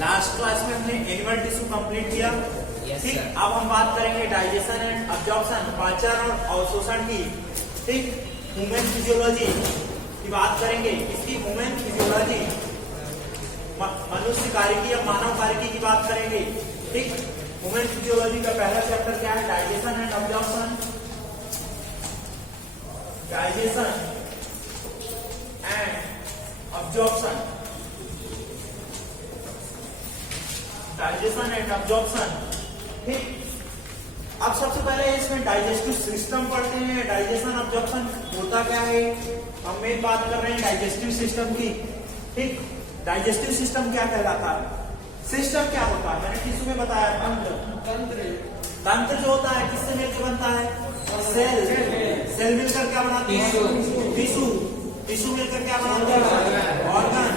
Last class में हमने animal tissue complete किया। ठीक, अब हम बात करेंगे डाइजेशन एंड अब्जॉर्प्शन, पाचन और अवशोषण की। ठीक, ह्यूमन फिजियोलॉजी की बात करेंगे। इसकी ह्यूमन फिजियोलॉजी मनुष्य कार्यकी या मानव कार्यकी की बात करेंगे। ठीक, ह्यूमन फिजियोलॉजी का पहला चैप्टर क्या है? Digestion and absorption. Digestion and absorption, digestion and absorption. ठीक, अब सबसे पहले इसमें डाइजेस्टिव सिस्टम पढ़ते हैं। डाइजेशन अब्जॉर्प्शन होता क्या है? हम मेन बात कर रहे हैं डाइजेस्टिव सिस्टम की। ठीक, डाइजेस्टिव सिस्टम क्या कहलाता है? सिस्टम क्या होता है? मैंने टिश्यू में बताया तंत्र। तंत्र जो होता है किससे मिलकर बनता है? सेल। सेल मिलकर क्या बनाते हैं? टिश्यू। टिश्यू मिलकर क्या बनाते हैं? ऑर्गन।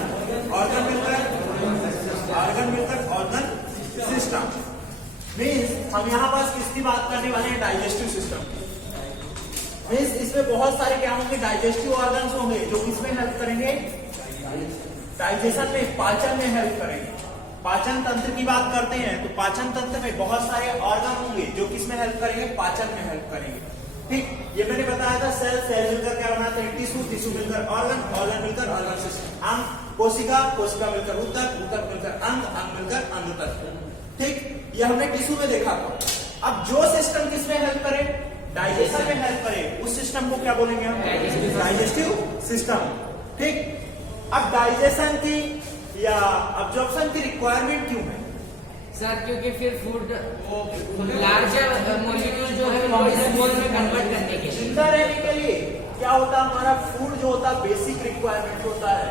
ऑर्गन मिलकर ऑर्गन सिस्टम। मीन्स हम यहाँ पास किसकी बात करने वाले हैं? Digestive system. मीन्स इसमें बहुत सारे क्या होंगे? डाइजेस्टिव ऑर्गन्स होंगे जो किसमें हेल्प करेंगे? डाइजेशन में, पाचन में हेल्प करेंगे। पाचन तंत्र की बात करते हैं तो पाचन तंत्र में बहुत सारे ऑर्गन होंगे जो किसमें हेल्प करेंगे? पाचन में हेल्प करेंगे। ठीक, ये मैंने बताया था सेल। सेल मिलकर क्या बनाते हैं? टिश्यू। टिश्यू मिलकर ऑर्गन। ऑर्गन मिलकर ऑर्गन सिस्टम। अंग, कोशिका। कोशिका मिलकर ऊतक। ऊतक मिलकर अंग। अंग मिलकर अंग तक। ठीक, ये हमने टिश्यू में देखा था। अब जो सिस्टम किसमें हेल्प करे? डाइजेशन में हेल्प करे, उस सिस्टम को क्या बोलेंगे हम? Digestive system. ठीक, अब डाइजेशन की या अब्जॉर्प्शन की रिक्वायरमेंट क्यों है सर? क्योंकि फिर फूड लार्जर मॉलिक्यूल जो है वो स्मॉल में कन्वर्ट करने के लिए, जिंदा रहने के लिए क्या होता है? हमारा फूड जो होता है बेसिक रिक्वायरमेंट होता है।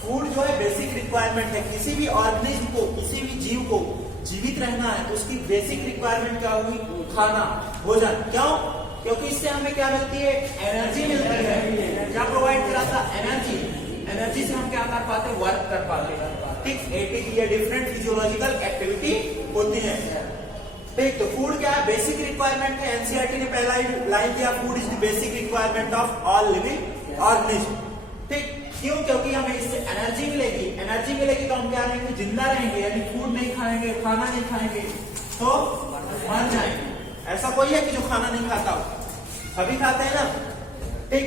फूड जो है बेसिक रिक्वायरमेंट है। किसी भी ऑर्गेनिज्म को, किसी भी जीव को जीवित रहना है तो उसकी बेसिक रिक्वायरमेंट क्या होगी? खाना, भोजन। क्यों? क्योंकि इससे हमें क्या मिलती है? एनर्जी मिलती है। क्या प्रोवाइड कराता? एनर्जी। एनर्जी से हम क्या कर पाते? वर्क कर पाते। ठीक, एटीपी या डिफरेंट फिजियोलॉजिकल एक्टिविटी होती है। ठीक, तो फूड क्या है? बेसिक रिक्वायरमेंट है। एनसीईआरटी ने पहला लाइन दिया, food is the basic requirement of all living organism. ठीक, क्यों? क्योंकि हमें इससे एनर्जी मिलेगी। एनर्जी मिलेगी तो हम क्या रहेंगे? जिंदा रहेंगे। यदि फूड नहीं खाएंगे, खाना नहीं खाएंगे तो मर जाएंगे। ऐसा कोई है कि जो खाना नहीं खाता हो? सभी खाते हैं ना। ठीक,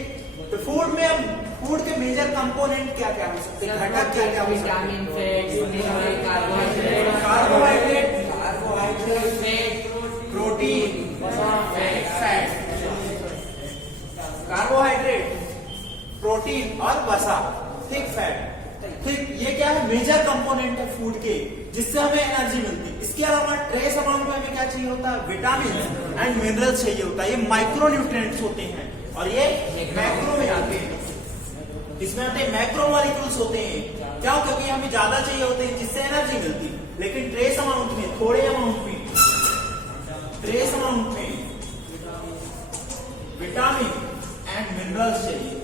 तो फूड में हम फूड के मेजर कंपोनेंट क्या क्या हो सकते हैं? घटक क्या क्या हो सकते हैं? Vitamin, fat, carbohydrate, protein, fat, carbohydrate, protein और वसा। ठीक, फैट। ठीक, ये क्या है? मेजर कंपोनेंट है फूड के, जिससे हमें एनर्जी मिलती है। इसके अलावा ट्रेस अमाउंट में हमें क्या चाहिए होता है? विटामिन एंड मिनरल्स चाहिए होता है। ये माइक्रो न्यूट्रिएंट्स होते हैं और ये मैक्रो में आते हैं। इसमें आते हैं मैक्रो मॉलिक्यूल्स होते हैं। क्या? क्योंकि हमें ज्यादा चाहिए होते हैं जिससे एनर्जी मिलती है। लेकिन ट्रेस अमाउंट में, थोड़े अमाउंट में, ट्रेस अमाउंट में विटामिन एंड मिनरल्स चाहिए।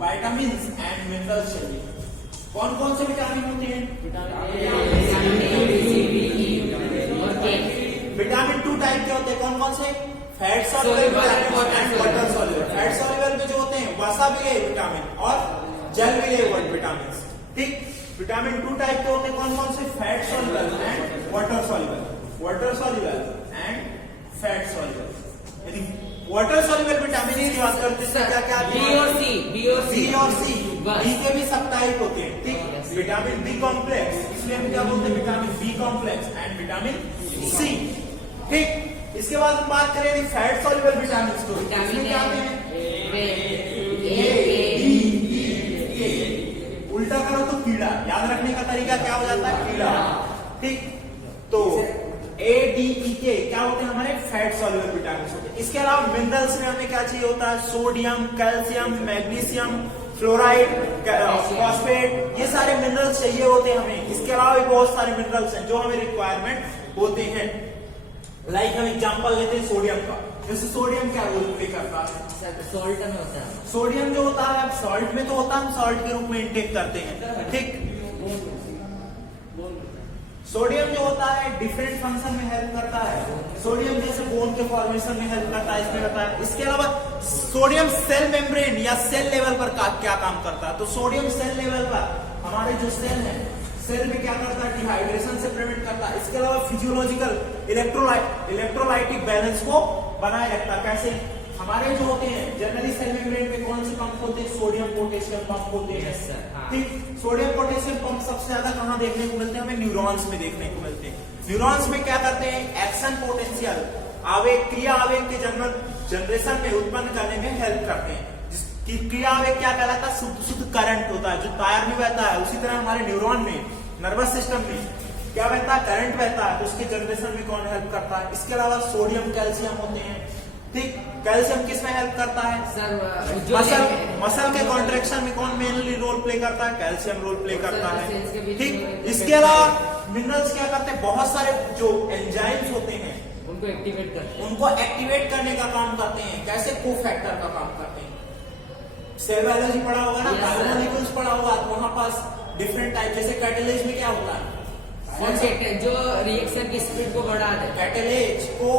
विटामिन एंड मिनरल्स चाहिए। कौन कौन से विटामिन होते हैं? विटामिन 2 टाइप के होते हैं। कौन कौन से? Fat soluble and water soluble. Fat soluble में जो होते हैं वसा विलेय विटामिन और जल विलेय विटामिन। ठीक, विटामिन 2 टाइप के होते हैं। कौन कौन से? Fat soluble and water soluble. Water soluble and fat soluble. यदि वाटर सॉल्युबल विटामिन की बात करते हैं क्या क्या? बी और सी। बी के भी सब टाइप होते हैं। ठीक, विटामिन बी कॉम्प्लेक्स, इसलिए हम क्या बोलते हैं? Vitamin B complex and vitamin C. ठीक, इसके बाद हम बात करें फैट सॉल्युबल विटामिन को। विटामिन क्या है? उल्टा करो तो कीड़ा। याद रखने का तरीका क्या हो जाता है? कीड़ा। ठीक, तो ए डी ई के क्या होते हैं? हमारे फैट सॉल्युबल विटामिन होते हैं। इसके अलावा मिनरल्स में हमें क्या चाहिए होता है? Sodium, calcium, magnesium, fluoride, phosphate, ये सारे मिनरल्स चाहिए होते हैं हमें। इसके अलावा भी बहुत सारे मिनरल्स हैं जो हमें रिक्वायरमेंट होते हैं। लाइक हम एग्जांपल लेते हैं सोडियम का। जैसे सोडियम क्या रोल प्ले करता है? सॉल्ट में होता है। सोडियम जो होता है सॉल्ट में तो होता है, हम सॉल्ट के रूप में इंटेक करते हैं। ठीक, सोडियम जो होता है डिफरेंट फंक्शन में हेल्प करता है। सोडियम जैसे बोन के फॉर्मेशन में हेल्प करता है, इसमें रहता है। इसके अलावा सोडियम सेल मेम्ब्रेन या सेल लेवल पर क्या काम करता है? तो सोडियम सेल लेवल पर हमारे जो सेल है, सेल में क्या करता है, डिहाइड्रेशन से प्रिवेंट करता है। इसके अलावा फिजियोलॉजिकल इलेक्ट्रोलाइटिक बैलेंस को बनाए रखता है। कैसे? हमारे जो होते हैं जनरली सेल मेम्ब्रेन में कौन से पंप होते हैं, सोडियम पोटेशियम पंप होते हैं। ठीक, सोडियम पोटेशियम पंप सबसे ज्यादा कहाँ देखने को मिलते हैं, हमें न्यूरॉन्स में देखने को मिलते हैं। न्यूरॉन्स में क्या करते हैं, एक्शन पोटेंशियल आवेग, क्रिया आवेग के जनरेशन में उत्पन्न करने में हेल्प करते हैं। जिसकी क्रिया आवेग क्या कहलाता है, शुद्ध करंट होता है जो तार में बहता है। उसी तरह हमारे न्यूरॉन में, नर्वस सिस्टम में क्या बहता है, करंट बहता है, तो उसके जनरेशन में कौन हेल्प करता है। इसके अलावा सोडियम कैल्शियम होते हैं। ठीक, कैल्शियम किस में हेल्प करता है, सर मसल के कॉन्ट्रेक्शन में कौन मेनली रोल प्ले करता है, कैल्शियम रोल प्ले करता है। ठीक, में इसके अलावा मिनरल्स क्या करते हैं, बहुत सारे जो एंजाइम्स होते हैं उनको एक्टिवेट करते हैं, उनको एक्टिवेट करने का काम करते हैं। कैसे? कोफैक्टर का काम करते हैं। सेल बायोलॉजी पढ़ा होगा ना, बायोमोलिक्यूल्स पढ़ा होगा, तो वहां पास डिफरेंट टाइप, जैसे कैटेलेज में क्या होता है, कौन से जो रिएक्शन की स्पीड को बढ़ा दे। कैटेलेज को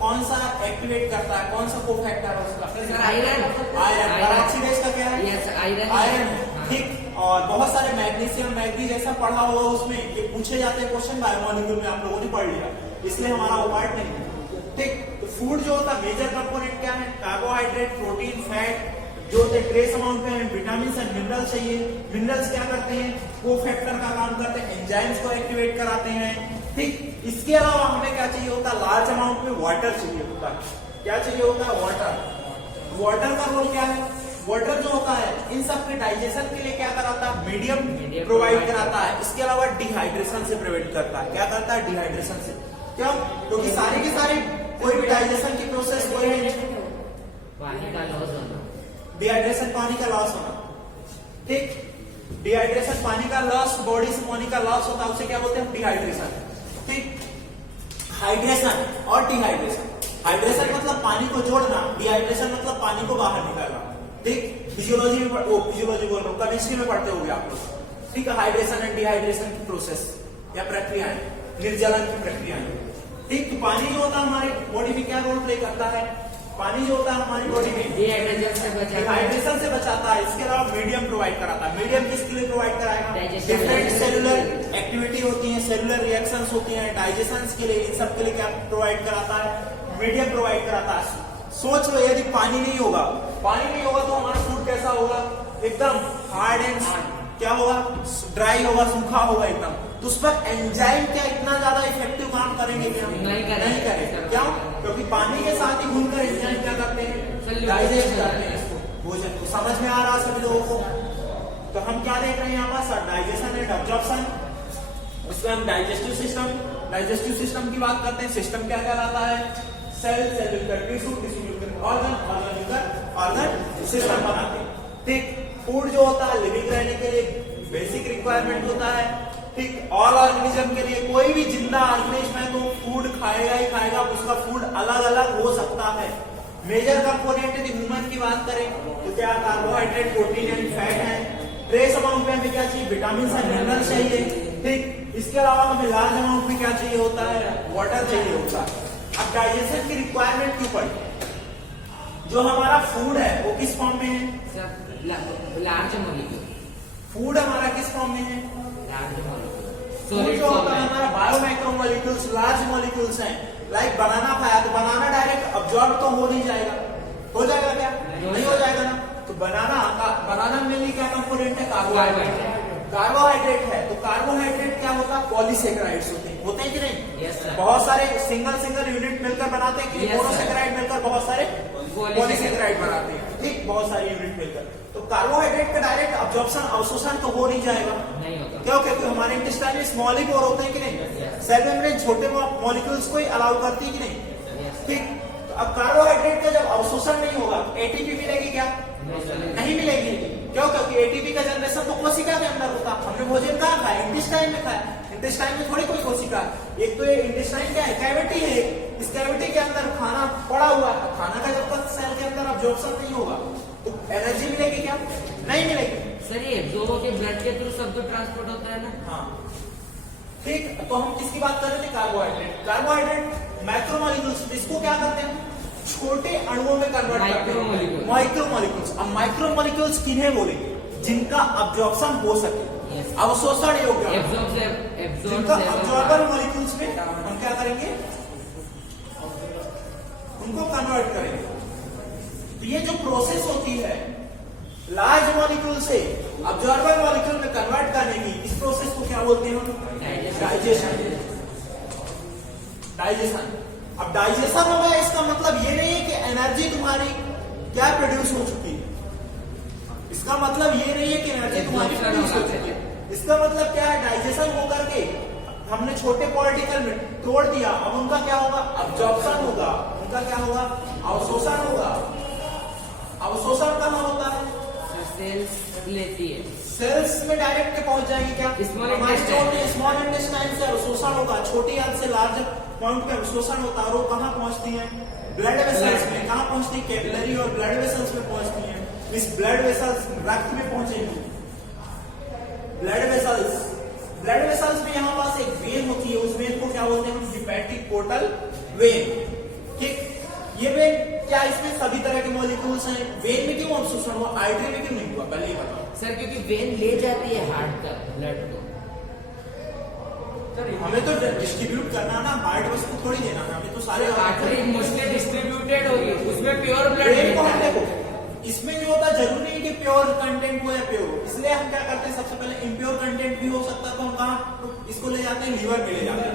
कौन सा एक्टिवेट करता है, कौन सा कोफैक्टर है उसका, सर आयरन। पेरोक्सीडेज का क्या है, यस आयरन। आयरन। ठीक, और बहुत सारे मैग्नीशियम, मैग्नीज ऐसा पढ़ा होगा उसमें, ये पूछे जाते हैं क्वेश्चन बायोमोलिक्यूल में, आप लोगों ने पढ़ लिया, इसलिए हमारा वो पार्ट नहीं है। ठीक, तो फूड जो होता है मेजर कंपोनेंट क्या है, कार्बोहाइड्रेट, प्रोटीन, फैट जो होते हैं ट्रेस अमाउंट में, हमें विटामिन एंड मिनरल्स चाहिए। मिनरल्स क्या करते हैं, कोफैक्टर का काम करते हैं, एंजाइम्स को एक्टिवेट कराते हैं। ठीक, इसके अलावा हमें क्या चाहिए होता है, लार्ज अमाउंट में वाटर चाहिए होता है। क्या चाहिए होता है, वाटर। वाटर का रोल क्या है, वाटर जो होता है इन सब के डाइजेशन के लिए क्या कराता है, मीडियम प्रोवाइड कराता है। इसके अलावा डिहाइड्रेशन से प्रिवेंट करता है। क्या करता है, डिहाइड्रेशन से। क्यों? क्योंकि सारे के सारे कोई भी डाइजेशन की प्रोसेस कोई नहीं, पानी का लॉस होना, डिहाइड्रेशन पानी का लॉस होना। ठीक, डिहाइड्रेशन पानी का लॉस, बॉडी से पानी का लॉस होता है, उसे क्या बोलते हैं, डिहाइड्रेशन। ठीक, हाइड्रेशन और डिहाइड्रेशन। हाइड्रेशन मतलब पानी को जोड़ना, डिहाइड्रेशन मतलब पानी को बाहर निकालना। ठीक, फिजियोलॉजी में फिजियोलॉजी बोल रहा हूँ, केमिस्ट्री में पढ़ते होंगे आप लोग। ठीक है, हाइड्रेशन एंड डिहाइड्रेशन की प्रोसेस या प्रक्रियाएं, निर्जलन की प्रक्रियाएं। ठीक, तो पानी जो होता है हमारे बॉडी में क्या रोल प्ले करता है, पानी जो होता है हमारी बॉडी में डिहाइड्रेशन से बचाता है। इसके अलावा मीडियम प्रोवाइड कराता है। मीडियम किसके लिए प्रोवाइड कराएगा, डिफरेंट सेलुलर एक्टिविटी होती है, सेलुलर रिएक्शंस होती हैं, डाइजेशन के लिए, इन सब के लिए क्या प्रोवाइड कराता है, मीडियम प्रोवाइड कराता है। सोच लो, यदि पानी नहीं होगा तो हमारा फूड कैसा होगा, एकदम हार्ड एंड क्या होगा, ड्राई होगा, सूखा होगा एकदम। तो उस पर एंजाइम क्या इतना ज्यादा इफेक्टिव काम करेंगे क्या, नहीं करेंगे। क्यों? क्योंकि पानी के साथ ही घुलकर एंजाइम क्या करते हैं, डाइजेस्ट करते हैं इसको, भोजन को। समझ में आ रहा है सभी लोगों को? तो हम क्या देख रहे हैं यहाँ पर, डाइजेशन एंड एब्जॉर्प्शन। उसमें हम डाइजेस्टिव सिस्टम की बात करते हैं। सिस्टम क्या कहलाता है, cell, cellular tissue, organ system बनाते हैं। ठीक, फूड जो होता है लिविंग रहने के लिए बेसिक रिक्वायरमेंट होता है। ठीक, ऑल ऑर्गेनिज्म के लिए, कोई भी जिंदा ऑर्गेनिज्म है तो फूड खाएगा ही खाएगा, उसका फूड अलग अलग हो सकता है। मेजर कंपोनेंट यदि ह्यूमन की बात करें तो क्या, कार्बोहाइड्रेट, प्रोटीन एंड फैट है। ट्रेस अमाउंट में हमें क्या चाहिए, विटामिन एंड मिनरल चाहिए। ठीक, इसके अलावा हमें लार्ज अमाउंट में क्या चाहिए होता है, वाटर चाहिए होता है। अब डाइजेशन की रिक्वायरमेंट क्यों पड़ी, जो हमारा फूड है वो किस फॉर्म में है, लार्ज मॉलिक्यूल। फूड हमारा किस फॉर्म में है, लार्ज मॉलिक्यूल। फूड जो होता है हमारा बायोमैक्रोमोलिक्यूल्स, लार्ज मॉलिक्यूल्स हैं। लाइक बनाना खाया तो बनाना डायरेक्ट अब्जॉर्ब तो हो नहीं जाएगा, हो जाएगा क्या, नहीं हो जाएगा ना। तो बनाना में क्या कंपोनेंट है, कार्बोहाइड्रेट है। तो कार्बोहाइड्रेट क्या होता है, पॉलीसेकेराइड्स होते हैं कि नहीं। yes, बहुत सारे सिंगल यूनिट मिलकर बनाते हैं कि मोनोसेकेराइड मिलकर बहुत सारे पॉलीसेकेराइड बनाते हैं। ठीक, बहुत सारे यूनिट मिलकर। तो कार्बोहाइड्रेट का डायरेक्ट अब्जॉर्प्शन, अवशोषण तो हो नहीं जाएगा, नहीं होगा। क्यों? क्योंकि हमारे इंटेस्टाइन में स्मॉल ही होते हैं कि नहीं। सेल मेम्ब्रेन छोटे मॉलिक्यूल्स को ही अलाउ करती है कि नहीं। ठीक, तो अब कार्बोहाइड्रेट का जब अवशोषण नहीं होगा एटीपी मिलेगी क्या, नहीं मिलेगी। क्यों? क्योंकि एटीपी का जनरेशन तो कोशिका के अंदर होता। हमने भोजन कहाँ खाया, इंटेस्टाइन में खाया। इंटेस्टाइन में थोड़ी कोई कोशिका है। एक तो ये इंटेस्टाइन क्या है, कैविटी है। इस कैविटी के अंदर खाना पड़ा हुआ है। खाना का जब तक सेल के अंदर अब्जॉर्प्शन नहीं होगा तो एनर्जी मिलेगी क्या, नहीं मिलेगी। सर ये जो के ब्लड के थ्रू सब तो ट्रांसपोर्ट होता है ना। हाँ, ठीक, तो हम किसकी बात कर रहे थे, कार्बोहाइड्रेट मैक्रोमोलिक्यूल्स। इसको क्या करते हैं, छोटे अणुओं में कन्वर्ट करते हैं, माइक्रोमोलिक्यूल्स। अब माइक्रोमोलिक्यूल्स किन्हें बोलेंगे, जिनका अब्जॉर्प्शन हो सके, Yes. अवशोषण योग्य, एब्जॉर्ब जिनका अब्जॉर्बर मॉलिक्यूल्स में हम क्या करेंगे, उनको कन्वर्ट करेंगे। तो ये जो प्रोसेस होती है लार्ज मॉलिक्यूल से अब्जॉर्बर मॉलिक्यूल में कन्वर्ट करने की, इस प्रोसेस को क्या बोलते हैं हम? डाइजेशन। डाइजेशन। अब डाइजेशन हो गया, इसका मतलब ये नहीं है कि एनर्जी तुम्हारी क्या प्रोड्यूस हो चुकी है, इसका मतलब ये नहीं है कि एनर्जी तुम्हारी प्रोड्यूस हो चुकी है। इसका मतलब क्या है, डाइजेशन होकर के हमने छोटे पार्टिकल में तोड़ दिया, अब उनका क्या होगा? अब्जॉर्प्शन होगा, उनका क्या होगा? अवशोषण होगा। अवशोषण कहाँ होता है? सेल्स लेती है, सेल्स में डायरेक्ट पहुंच जाएगी। क्या Small स्मॉल इंटेस्टाइन से अवशोषण होगा, छोटी हद से लार्ज पॉइंट पे अवशोषण होता है, और वो कहाँ पहुंचती है? ब्लड वेसल्स में। कहाँ पहुंचती है? कैपिलरी और ब्लड वेसल्स में पहुंचती है। इस ब्लड वेसल्स रक्त में पहुंचेंगी। ब्लड वेसल्स में यहाँ पास एक वेन होती है, उस वेन को क्या बोलते हैं? Hepatic portal when. ठीक, ये वेन क्या इसमें सभी तरह के मॉलिक्यूल्स हैं? वेन में क्यों अवशोषण हुआ, आर्टरी में क्यों नहीं हुआ, पहले ये बताओ। सर क्योंकि वेन ले जाती है हार्ट तक ब्लड को। हमें तो डिस्ट्रीब्यूट करना ना, हार्ट बस को थोड़ी देना है, हमें तो सारे आर्टरी मोस्टली डिस्ट्रीब्यूटेड होगी, उसमें प्योर ब्रेन को हम ब्लड। देखो, इसमें जो होता है जरूरी नहीं कि प्योर कंटेंट हो या प्योर हो, इसलिए हम क्या करते हैं, सबसे पहले इम्प्योर कंटेंट भी हो सकता है, तो हम कहाँ इसको ले जाते हैं? लीवर में ले जाते हैं।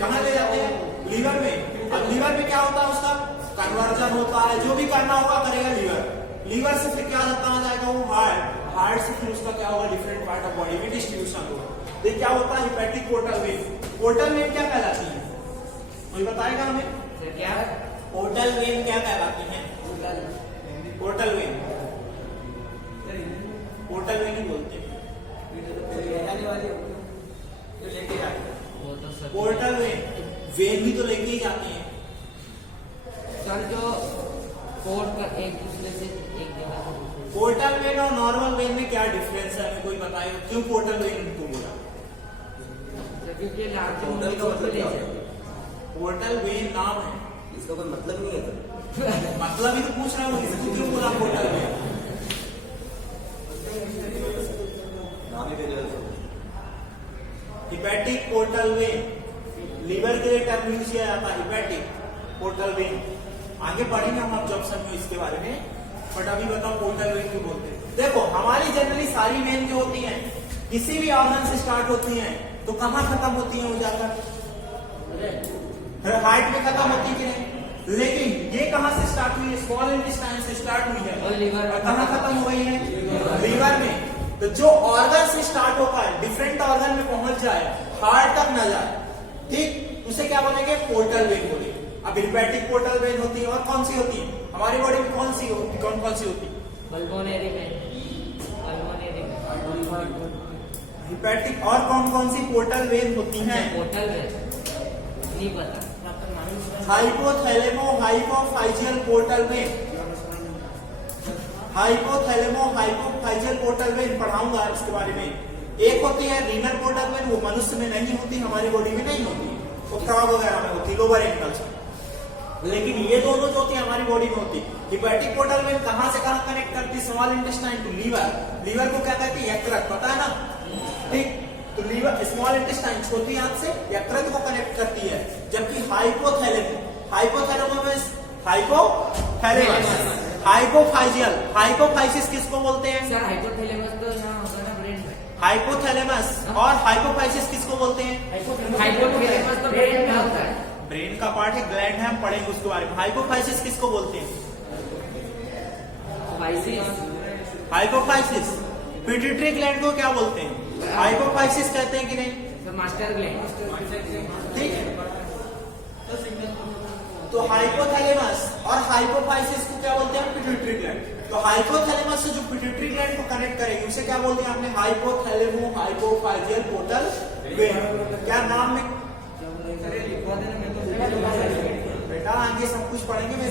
कहाँ ले जाते हैं? लीवर में। अब लीवर में क्या होता है? उसका कन्वर्जन होता है, जो भी करना होगा करेगा लीवर। लीवर से फिर क्या कहाँ जाएगा? वो हार्ट से फिर उसका क्या होगा? डिफरेंट पार्ट ऑफ बॉडी में डिस्ट्रीब्यूशन होगा। ये क्या होता है? Hepatic portal when. Portal vein क्या कहलाती है, कोई बताएगा हमें? क्या पोर्टल वेन क्या कहलाती है? Portal vein, portal when he बोलते हैं। वो तो सब पोर्टल वेन, वेन भी तो लेके ही जाते हैं। सर जो पोर्ट का एक दूसरे से एक जगह पोर्टल वेन और नॉर्मल वेन में क्या डिफरेंस है, हमें कोई बताएगा? क्यों पोर्टल वेन उनको बोला? क्योंकि लार्ज मॉलिक्यूल को ले जाती है। पोर्टल वेन नाम है, इसका कोई मतलब नहीं है। मतलब ही तो पूछ रहा हूँ, इसको क्यों बोला पोर्टल वेन? नाम ही vein. Hepatic portal vein, liver के लिए टर्म यूज किया जाता है, हिपैटिक पोर्टल वेन। आगे पढ़ेंगे हम ऑब्जर्वेशन में इसके बारे में, बट अभी बताओ पोर्टल वेन क्यों बोलते हैं। देखो हमारी जनरली सारी वेन जो होती हैं किसी भी ऑर्गन से स्टार्ट होती हैं, तो कहाँ खत्म होती है? वो जाकर हार्ट में खत्म होती है कि नहीं? लेकिन ये कहाँ से स्टार्ट हुई है? स्मॉल इंटेस्टाइन से स्टार्ट हुई है, और लीवर और कहाँ खत्म हो गई है? लीवर में। तो जो ऑर्गन से स्टार्ट होता है डिफरेंट ऑर्गन में पहुंच जाए, हार्ट तक न जाए, ठीक, उसे क्या बोलेंगे? पोर्टल वेन बोलेंगे। अब हिपैटिक पोर्टल वेन होती है, और कौन सी होती है हमारी बॉडी में? कौन सी होती, कौन कौन सी होती है? पल्मोनरी में, हिपैटिक और कौन कौन सी पोर्टल वेन होती हैं? पोर्टल वेन नहीं पता। हाइपोथैलेमो hypophyseal portal vein, हाइपोथैलेमो hypophyseal portal vein पढ़ाऊंगा इसके बारे में। एक होती है रीनल पोर्टल वेन, वो मनुष्य में नहीं होती, हमारी बॉडी में नहीं होती, वो फ्रॉग वगैरह में होती, लोअर एनिमल्स में। लेकिन ये दोनों जो होती है हमारी बॉडी में होती। हिपैटिक पोर्टल वेन कहां से कहां कनेक्ट करती? Small intestine to liver. Liver को क्या कहती है? यकृत, पता है ना? ठीक, तो लीवर स्मॉल इंटेस्टाइन छोटी आंत से यकृत को कनेक्ट करती है, जबकि हाइपोफाइजियल, हाइपोफाइसिस किसको बोलते हैं? सर हाइपोथैलेमस तो यहाँ होगा ना ब्रेन में। हाइपोथैलेमस और हाइपोफाइसिस किसको बोलते हैं? हाइपोथैलेमस तो ब्रेन में होता है। ब्रेन का पार्ट है, ग्लैंड है, हम पढ़ेंगे उसके बारे में। हाइपोफाइसिस किसको बोलते हैं? हाइपोफाइसिस। पिट्यूटरी ग्लैंड को क्या बोलते हैं? हाइपोफाइसिस कहते हैं कि नहीं? तो मास्टर ग्लैंड। ठीक है, तो हाइपोथैलेमस और हाइपोफाइसिस को क्या बोलते हैं? Pituitary gland. तो हाइपोथैलेमस से जो पिट्यूटरी ग्लैंड को कनेक्ट करेगी उसे क्या बोलते हैं आपने? हाइपोथैलेमो हाइपोफाइजियल पोर्टल वेन। क्या नाम में? बेटा आगे सब कुछ पढ़ेंगे मैं।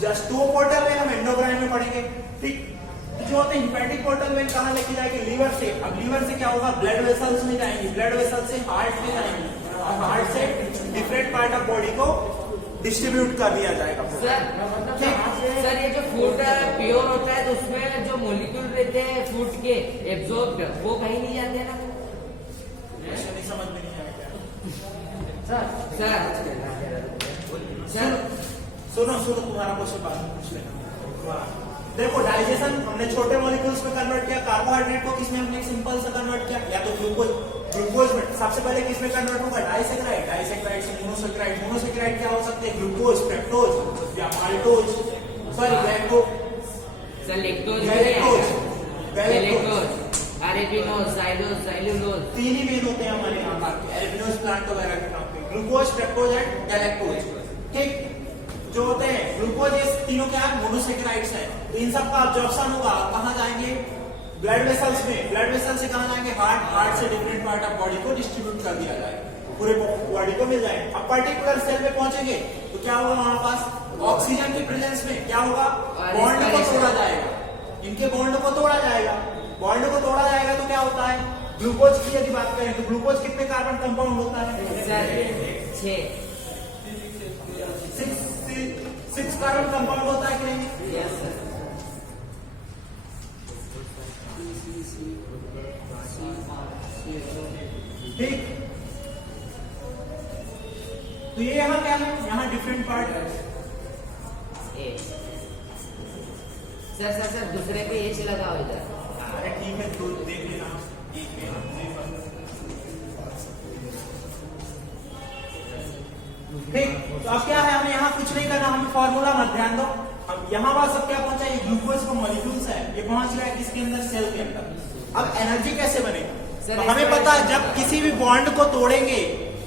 जस्टो पोर्टल वेन हम एंडोक्राइन में पढ़ेंगे। ठीक, जो होते हैं हिपैटिक पोर्टल वेन कहाँ लेके जाएगी? लीवर से। अब लीवर से क्या होगा? ब्लड वेसल्स में जाएंगी, ब्लड वेसल से हार्ट में जाएंगी, और हार्ट से डिफरेंट पार्ट ऑफ बॉडी को डिस्ट्रीब्यूट कर दिया जाएगा। सर ये जो फूड प्योर होता है तो उसमें जो मॉलिक्यूल रहते हैं फूड के एब्जॉर्ब, वो कहीं नहीं जाते ना क्वेश्चन ही समझ में नहीं आया सर। सुनो तुम्हारा क्वेश्चन बाद में पूछ लेना। देखो डाइजेशन हमने छोटे मॉलिक्यूल्स में कन्वर्ट किया, कार्बोहाइड्रेट को किसमें हमने सिंपल से कन्वर्ट किया, या तो ग्लूकोज में। सबसे पहले किसमें कन्वर्ट होगा, डाइसैकराइड से मोनोसैकराइड क्या हो सकते हैं, ग्लूकोज, फ्रक्टोज या maltose, sorry sir lactose, arabinose, xylulose, तीन ही मेन होते हैं हमारे यहाँ पर, एल्बिनोज प्लांट वगैरह के नाम पे, ग्लूकोज, फ्रक्टोज एंड गैलेक्टोज। ठीक, जो होते हैं ग्लूकोज, ये तीनों क्या है, मोनोसैकराइड्स हैं। तो इन सब का अब्जॉर्प्शन होगा, कहाँ जाएंगे, ब्लड वेसल्स में। ब्लड वेसल से कहाँ जाएंगे, हार्ट से डिफरेंट पार्ट ऑफ बॉडी को डिस्ट्रीब्यूट कर दिया जाएगा, पूरे बॉडी को मिल जाएंगे। अब पर्टिकुलर सेल में पहुंचेंगे तो क्या होगा, वहां पास ऑक्सीजन की प्रेजेंस में क्या होगा, बॉन्ड को तोड़ा जाएगा, इनके बॉन्ड को तोड़ा जाएगा। बॉन्ड को तोड़ा जाएगा तो क्या होता है, ग्लूकोज की यदि बात करें तो ग्लूकोज कितने कार्बन कंपाउंड होता है, 6 कार्बन कंपाउंड होता है कि नहीं। ठीक, तो ये यहाँ क्या है, यहाँ डिफरेंट पार्ट है। सर दूसरे पे एच लगाओ इधर। अरे ठीक है, तो देख लेना। ठीक, तो अब क्या है, हमें यहाँ कुछ नहीं करना, हमें फॉर्मूला मत ध्यान दो। अब यहाँ पास सब क्या पहुंचा, ये ग्लूकोज का मॉलिक्यूल्स है, ये पहुंच गया किसके अंदर, सेल के अंदर। अब एनर्जी कैसे बनेगी, तो हमें पता है जब किसी भी बॉन्ड को तोड़ेंगे,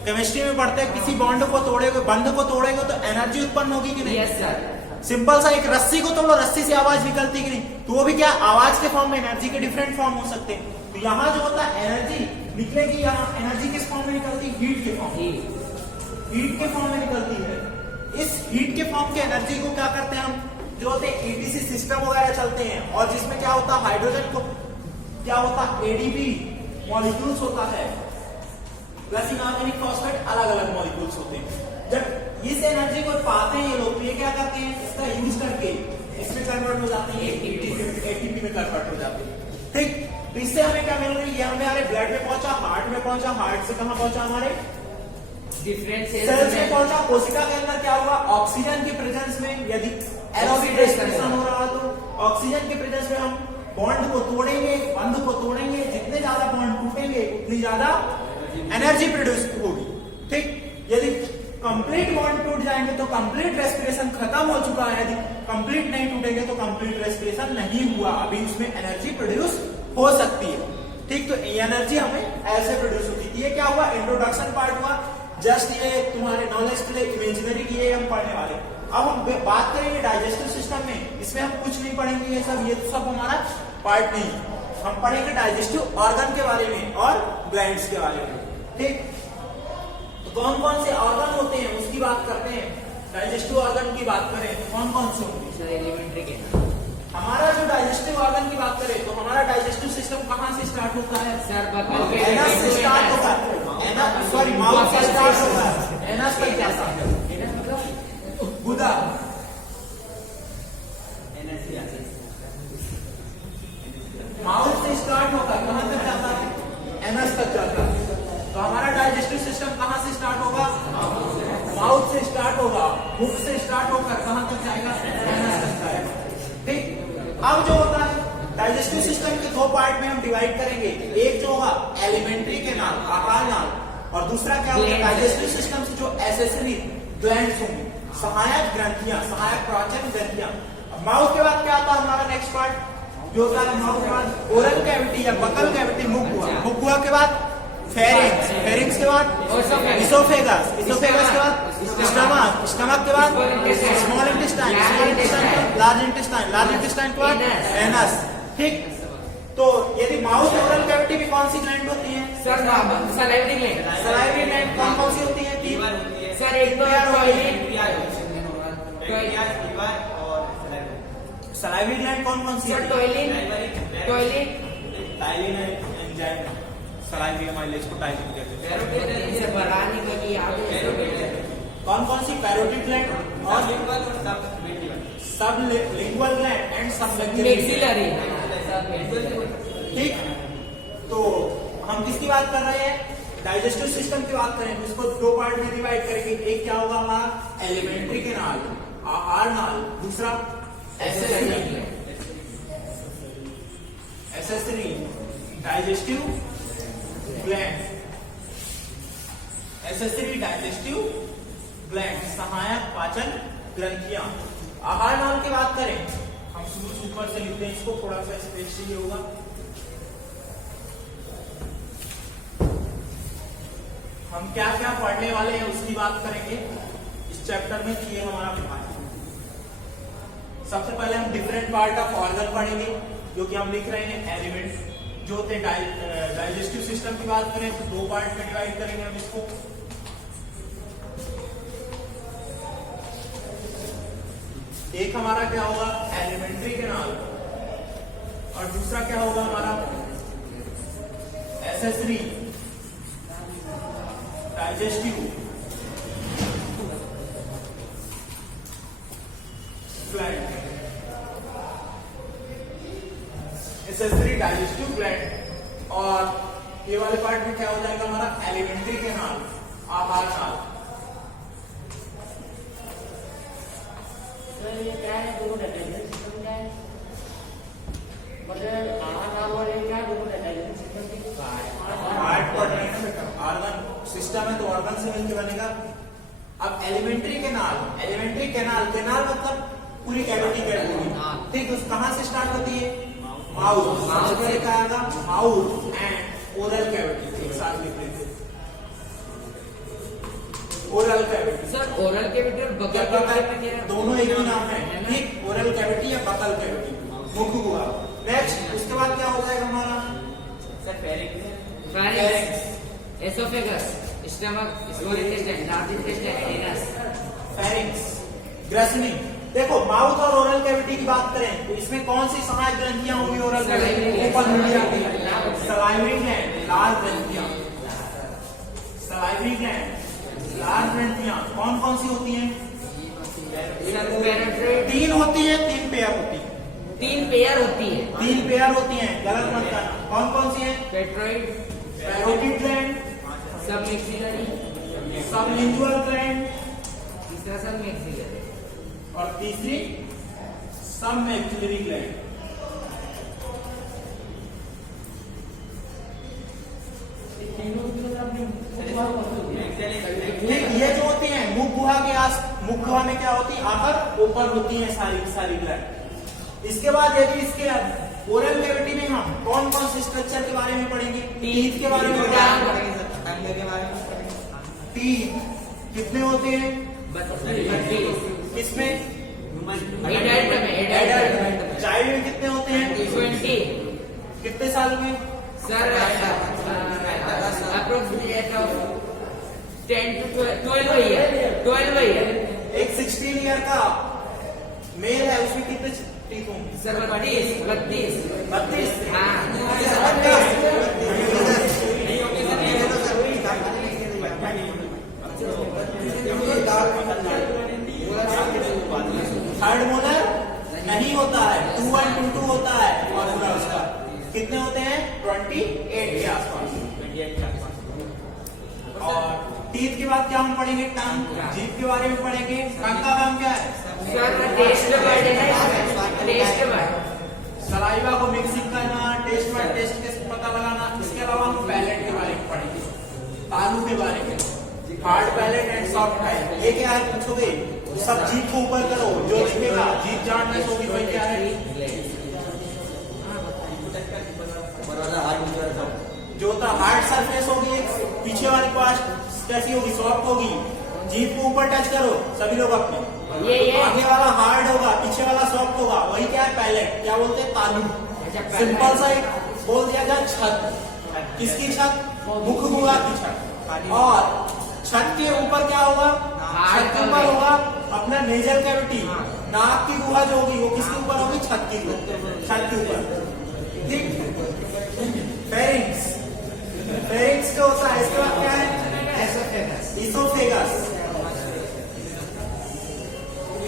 केमिस्ट्री में पढ़ते हैं, किसी बॉन्ड को तोड़ेंगे, बंध को तोड़ेंगे तो एनर्जी उत्पन्न होगी कि नहीं। Yes sir. सिंपल सा एक रस्सी को तोड़ो, रस्सी से आवाज निकलती कि नहीं, तो वो भी क्या, आवाज के फॉर्म में, एनर्जी के डिफरेंट फॉर्म हो सकते हैं। तो यहाँ जो होता है एनर्जी निकलेगी, यहाँ एनर्जी किस फॉर्म में निकलती है, हीट के फॉर्म में, हीट के फॉर्म में निकलती है। इस हीट के फॉर्म के एनर्जी को क्या करते हैं हम, जो होते हैं एटीसी सिस्टम वगैरह चलते हैं, और जिसमें क्या होता है, हाइड्रोजन को क्या होता है, एडीपी मॉलिक्यूल्स होता है, प्लस इनऑर्गेनिक फॉस्फेट अलग अलग मॉलिक्यूल्स होते हैं। जब इस एनर्जी को पाते हैं ये लोग, तो ये क्या करते हैं, इसका यूज करके इसमें कन्वर्ट हो जाते हैं, एटीपी में कन्वर्ट हो जाते हैं। ठीक, तो इससे हमें क्या मिल रही है, हमारे ब्लड में पहुंचा, हार्ट में पहुंचा, हार्ट से कहां पहुंचा, हमारे डिफरेंट सेल्स में पहुंचा। कोशिका के अंदर क्या होगा, ऑक्सीजन की प्रेजेंस में, यदि एरोबिक रेस्पिरेशन हो रहा तो ऑक्सीजन के प्रेजेंस में हम बॉन्ड को तोड़ेंगे, बंध को तोड़ेंगे, जितने ज्यादा बॉन्ड टूटेंगे उतनी ज्यादा एनर्जी प्रोड्यूस होगी। ठीक, यदि कंप्लीट बॉन्ड टूट जाएंगे तो कंप्लीट रेस्पिरेशन खत्म हो चुका है, यदि कंप्लीट नहीं टूटेंगे तो कंप्लीट रेस्पिरेशन नहीं हुआ, अभी उसमें एनर्जी प्रोड्यूस हो सकती है। ठीक, तो एनर्जी हमें ऐसे प्रोड्यूस होती है। ये क्या हुआ, इंट्रोडक्शन पार्ट हुआ, जस्ट ये तुम्हारे नॉलेज के लिए इमेजिनरी की हम पढ़ने वाले। अब हम बात करेंगे डाइजेस्टिव सिस्टम में, इसमें हम कुछ नहीं पढ़ेंगे, ये तो सब हमारा पार्ट नहीं। हम पढ़ेंगे डाइजेस्टिव ऑर्गन के बारे में और ग्लैंड्स के बारे में। ठीक, तो कौन कौन से ऑर्गन होते हैं उसकी बात करते हैं। डाइजेस्टिव ऑर्गन की बात करें तो कौन कौन से होंगे, सर एलिमेंट्री के हमारा जो डाइजेस्टिव ऑर्गन की बात करें तो हमारा डाइजेस्टिव सिस्टम कहाँ से स्टार्ट होता है, सर बगल पे एनस से स्टार्ट होगा, सॉरी माउथ से स्टार्ट होगा, एनस तक जाता है, गुदा, माउथ से स्टार्ट होगा, कहां तक जाता है, एनस तक जाता है। तो हमारा डाइजेस्टिव सिस्टम कहां से स्टार्ट होगा, माउथ से स्टार्ट होगा, मुख से स्टार्ट होकर कहां तक जाएगा, एनस तक जाएगा। ठीक, अब जो होता है डाइजेस्टिव सिस्टम के दो पार्ट में हम डिवाइड करेंगे, एक जो होगा एलिमेंट्री के नाल, आहार नाल, और दूसरा क्या होगा डाइजेस्टिव सिस्टम से जो एसेसरी ग्लैंड्स होंगे, सहायक ग्रंथियां, सहायक पाचन ग्रंथियां। माउथ के बाद क्या आता है हमारा नेक्स्ट पार्ट, जो होता है माउथ के बाद ओरल कैविटी या बकल कैविटी, मुख हुआ, मुख हुआ के बाद फेरिंग्स, फेरिंग्स के बाद इसोफेगस, इसोफेगस के बाद स्टमक, स्टमक के बाद स्मॉल इंटेस्टाइन, स्मॉल इंटेस्टाइन के बाद लार्ज इंटेस्टाइन, लार्ज इंटेस्टाइन के बाद एनस। ठीक, तो यदि माउथ ओरल कैविटी में कौन सी ग्लैंड होती है, sir salivary gland, salivary gland कौन कौन सी होती है, तीन सर, एक तो सलाइवरी ग्लैंड कौन कौन सी है, टॉयलेट, सलाइवरी माइलेज को टाइलिन कहते हैं। इसे बढ़ाने के लिए आगे कौन कौन सी, पैरोटिड ग्लैंड और सब लिंगुअल ग्लैंड एंड सब मैक्सिलरी, ठीक, तो हम किसकी बात कर रहे हैं? डाइजेस्टिव सिस्टम की बात करें तो इसको दो पार्ट में डिवाइड करेंगे। एक क्या होगा हमारा एलिमेंट्री कैनाल, आहार नाल, दूसरा accessory digestive gland, accessory digestive gland, सहायक पाचन ग्रंथियां। आहार नाल की बात करें, हम ऊपर से लिखते हैं इसको, थोड़ा सा स्पेस चाहिए होगा। हम क्या क्या पढ़ने वाले हैं उसकी बात करेंगे इस चैप्टर में, ये हमारा पार्ट। सबसे पहले हम डिफरेंट पार्ट ऑफ ऑर्गन पढ़ेंगे, जो कि हम लिख रहे हैं एलिमेंट जो होते हैं। डाइजेस्टिव सिस्टम की बात करें तो दो पार्ट में डिवाइड करेंगे हम इसको। एक हमारा क्या होगा एलिमेंट्री कैनाल, और दूसरा क्या होगा हमारा accessory digestive gland, accessory digestive gland. और ये वाले पार्ट में क्या हो जाएगा हमारा एलिमेंट्री कैनाल, आहार नाल। ये क्या है? दोनों डाइजेस्टिव सिस्टम क्या है? मतलब आहार नाल और ये क्या दोनों डाइजेस्टिव सिस्टम की पार्ट पढ़ रहे हैं बेटा, ऑर्गन सिस्टम है तो ऑर्गन से मिलकर बनेगा। अब alimentary canal, alimentary canal, canal मतलब पूरी कैविटी कैविटी, ठीक। उस कहां से स्टार्ट होती है? माउथ। सबसे पहले क्या आएगा? माउथ एंड ओरल कैविटी, एक साथ लिख लेते हैं। Oral cavity sir, oral cavity और बकल कैविटी में क्या? दोनों एक ही नाम है, ठीक। ओरल कैविटी या बकल कैविटी, मुख हुआ। नेक्स्ट उसके बाद क्या हो जाएगा हमारा sir pharynx, oesophagus, stomach, small intestine, large intestine, anus, pharynx, ग्रेसनिंग। देखो माउथ और ओरल कैविटी की बात करें तो इसमें कौन सी सहायक ग्रंथियां होंगी? ओरल कैविटी ऊपर मिल जाती है, सलाइवरी ग्लैंड, लाल ग्रंथियां, सलाइवरी ग्लैंड, लाल ग्रंथियां कौन कौन सी होती हैं? तीन होती है, तीन पेयर होती है, तीन पेयर होती है, तीन पेयर होती हैं, गलत मत करना। कौन कौन सी है? पेट्रोइड, parotid gland, submaxillary, sublingual gland, तीसरा सबमैक्सिलरी, और तीसरी सबमैक्सिलरी ग्लैंड। ये जो होती हैं मुख गुहा के आस, मुख गुहा में क्या होती है? आकर ऊपर होती है सारी ग्लैंड। इसके बाद यदि इसके ओरल कैविटी में हम कौन कौन से स्ट्रक्चर के बारे में पढ़ेंगे? टीथ के बारे में पढ़ेंगे। टीथ कितने होते हैं? 32, किसमें? एडल्ट में, एडल्ट। चाइल्ड में कितने होते हैं? 20, कितने साल में? Sir approximate 10 to 12 year, 12 year. एक 16 ईयर का मेल है, उसमें कितने टीथ होंगे? सर 32, 32। हाँ। थर्ड मोलर नहीं होता है, 2122 होता है फॉर्मूला उसका। कितने होते हैं? 28 के आसपास। और टीथ के बाद क्या हम पढ़ेंगे? टंग, जीभ के बारे में पढ़ेंगे। टंग का काम क्या है? सर टेस्ट वर्ड है, टेस्ट वर्ड, सलाइवा को मिक्सिंग करना, टेस्ट वर्ड, टेस्ट के पता लगाना। इसके अलावा हम पैलेट के बारे में पढ़ेंगे, तालू के बारे में, hard palate and soft palate. ये क्या है पूछोगे? सब जीभ को ऊपर करो, जो लिखेगा जीभ जानने होगी भाई क्या है? जो होता हार्ड सरफेस होगी, पीछे वाली पार्ट कैसी होगी? सॉफ्ट होगी। जीभ को ऊपर टच करो सभी लोग अपने, ये आगे वाला हार्ड होगा, पीछे वाला सॉफ्ट होगा, वही क्या है? पैलेट। क्या बोलते हैं? तालू। सिंपल सा एक बोल दिया गया छत। किसकी छत? मुख गुहा की छत। और छत के ऊपर क्या होगा? छत के ऊपर होगा अपना नेजल कैविटी, नाक की गुहा जो होगी वो किसके ऊपर होगी? छत की, छत के ऊपर, ठीक। फेरिंग्स, फेरिंग्स क्या होता है? इसके बाद क्या है? इसोफेगस।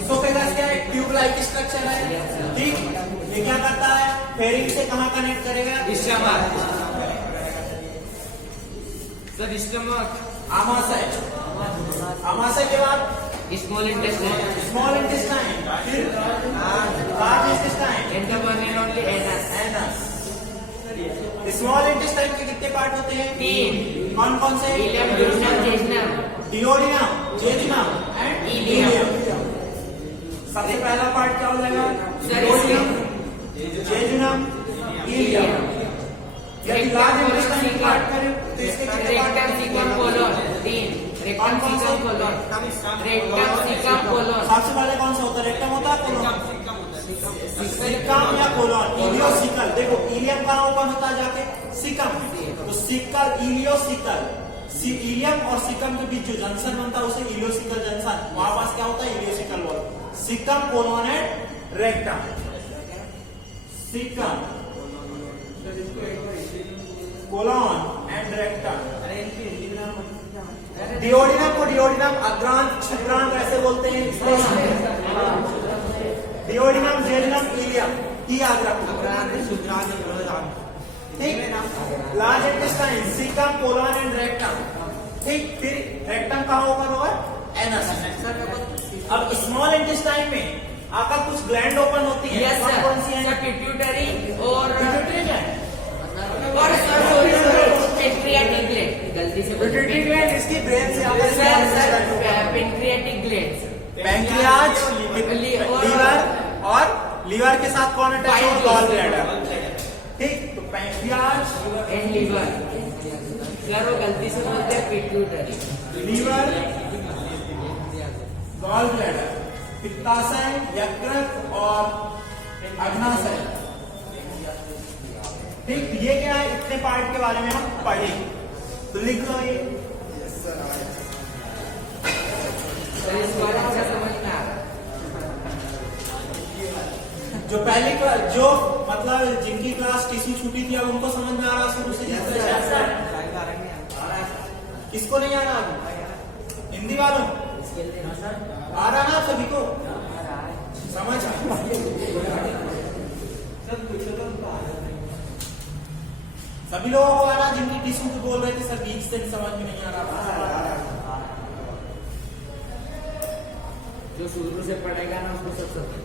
इसोफेगस क्या है? ट्यूब लाइक स्ट्रक्चर है, ठीक। ये क्या करता है? फेरिंग्स से कहाँ कनेक्ट करेगा? स्टमक। सर स्टमक, आमाशय, आमाशय के बाद स्मॉल इंटेस्टाइन, स्मॉल इंटेस्टाइन, फिर large intestine, and the one and only anus. Anus. स्मॉल इंटेस्टाइन के कितने पार्ट होते हैं? 3। कौन कौन से? Ileum, duodenum, jejunum. Duodenum, jejunum and ileum. सबसे पहला पार्ट क्या हो जाएगा? Duodenum, jejunum, ileum. यदि लार्ज इंटेस्टाइन की बात करें तो इसके कितने part rectum, caecum, colon. 3। Rectum, caecum, colon. Rectum, caecum, colon. सबसे पहले कौन सा होता है? रेक्टम होता है, कोलन? सिकम या कोलन? इलियोसिकल। देखो इलियम कहाँ ओपन होता है जाके? सिकम। तो सिकल, इलियोसिकल। इलियम और सिकम के बीच जो जंक्शन बनता है उसे इलियोसिकल जंक्शन, वहां पास क्या होता है? Ileocaecal wall. Caecum, colon and rectum. Caecum, colon and rectum. Duodenum को डिओडिनम, अग्रांत, छिद्रांत ऐसे बोलते हैं। डिओडिनम, जेजुनम, इलियम की याद रखो। ठीक। Large intestine, caecum, colon and rectum. ठीक। फिर रेक्टम कहाँ ओपन होगा? एनस। अब स्मॉल इंटेस्टाइन में आपका कुछ ग्लैंड ओपन होती है। यस कौन सर, कौन सी हैं? पिट्यूटरी और पिट्यूटरी क्या है? Pancreatic gland. गलती से पिट्यूटरी ग्लैंड इसकी ब्रेन से आता है। Pancreatic gland. पैंक्रियाज, लीवर और लीवर के साथ कौन अटैच है? Gall bladder. ठीक। तो पैंक्रियाज एंड लीवर। सर वो गलती से बोलते हैं पिट्यूटरी। लीवर, गॉल ब्लैडर, पित्ताशय, यकृत और अग्नाशय। ठीक। ये क्या है? इतने पार्ट के बारे में हम पढ़े, तो लिख लो ये। सर इसको और अच्छा समझना। जो पहले क्लास, जो मतलब जिनकी क्लास टिश्यू छूटी थी, अब उनको समझ में आ रहा शुरू से? किसको नहीं आ रहा? हिंदी वालों आ रहा ना सभी को? समझ सभी लोगों को आ रहा जिनकी टिश्यू को बोल रहे थे सर बीच से समझ में नहीं आ रहा? जो शुरू से पढ़ेगा ना उसको सब समझ।